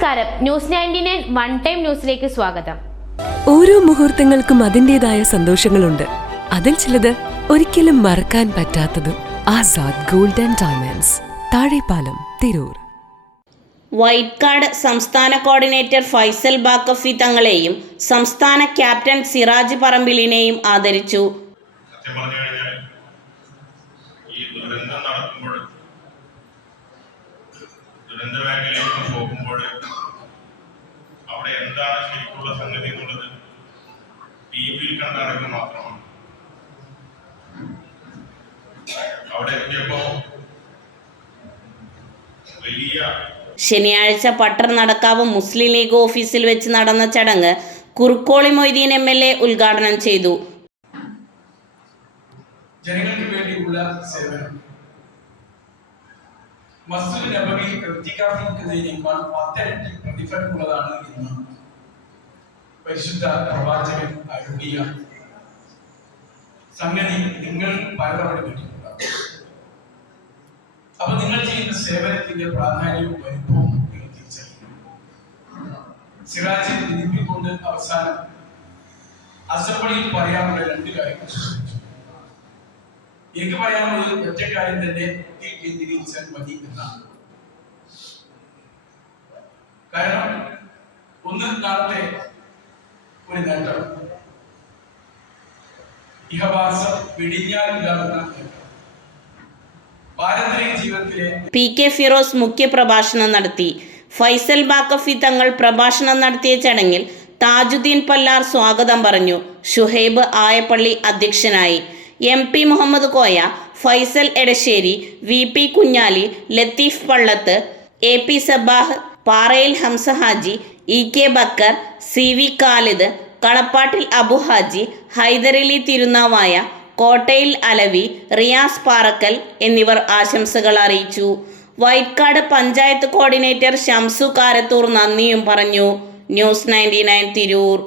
നമസ്കാരം, news 99 one time ന്യൂസിലേക്ക് സ്വാഗതം. ഓരോ മുഹൂർത്തങ്ങൾക്കും അതിൻ്റെതായ സന്തോഷങ്ങളുണ്ട്. അതിൽ ചിലത് ഒരിക്കലും മറക്കാൻ പറ്റാത്തതും. Azad gold and diamonds, Thazhepalam, Tirur. വൈറ്റ്കാട് സംസ്ഥാന കോർഡിനേറ്റർ ഫൈസൽ ബാക്കഫി തങ്ങളെയും സംസ്ഥാന ക്യാപ്റ്റൻ സിറാജ് പറമ്പിലിനെയും ആദരിച്ചു. ദുരന്ത മേഖലയിലേക്ക് പോകുമ്പോൾ അവിടെ എന്താണ് ശരിക്കുള്ള സംഗതി എന്നുള്ളത് ടിവിയിൽ കണ്ടറിവ് മാത്രമാണ്. അവിടെ എത്തിയപ്പോ വലിയ ശനിയാഴ്ച പട്ടർ നടക്കാവ് മുസ്ലിം ലീഗ് ഓഫീസിൽ വെച്ച് നടന്ന ചടങ്ങ് കുറുക്കോളി മൊയ്തീൻ MLA ഉദ്ഘാടനം ചെയ്തു. ജനങ്ങൾക്ക് വേണ്ടിയുള്ള സേവനം മസ്ജിദ് നബവിയിൽ പ്രതികാരത്തിനേക്കാൾ 10 ഇരട്ടി പ്രതിഫലമുള്ളതാണ് എന്ന് പരിശുദ്ധ പ്രവാചകൻ അരുളിയ സംഗതി നിങ്ങൾ പലതവണ കേട്ടിട്ടുണ്ടാകും. അപ്പൊ നിങ്ങൾ ചെയ്യുന്ന സേവനത്തിന്റെ പ്രാധാന്യവും വലുപ്പവും നിങ്ങൾ തിരിച്ചറിയുന്നു. സിറാജിൽ തിരുപ്പിക്കൊണ്ട് അവസാനം അസംബ്ലിയിൽ പറയാനുള്ള 2 കാര്യങ്ങൾ ശ്രമിച്ചു. എനിക്ക് പറയാനുള്ളത് ഒറ്റ കാര്യം തന്നെ കേന്ദ്രീകരിച്ചാൽ മതി എന്നാണ്. കാരണം ഒന്ന്, നാളത്തെ ഒരു നേട്ടം ഇഹവാസം വെടിഞ്ഞാലുണ്ടാകുന്ന ഭാരതീയ ജീവിതത്തിലെ PK ഫിറോസ് മുഖ്യ പ്രഭാഷണം നടത്തി. ഫൈസൽ ബാക്കഫി തങ്ങൾ പ്രഭാഷണം നടത്തിയ ചടങ്ങിൽ താജുദ്ദീൻ പല്ലാർ സ്വാഗതം പറഞ്ഞു. ഷുഹൈബ് ആയപ്പള്ളി അധ്യക്ഷനായി. MP Muhammad Koya, Faisal Edasseri, VP Kunhali, Latheef Pallath, AP Sabah, Parayil Hamza Haji, EK Backer, CV Khalid, കളപ്പാട്ടിൽ Abu Haji, Hyderali Thirunavaya, കോട്ടയിൽ അലവി, റിയാസ് പാറക്കൽ എന്നിവർ ആശംസകൾ അറിയിച്ചു. വൈറ്റ്കാട് പഞ്ചായത്ത് കോർഡിനേറ്റർ ഷംസു കാരത്തൂർ നന്ദിയും പറഞ്ഞു. ന്യൂസ് 99 തിരൂർ.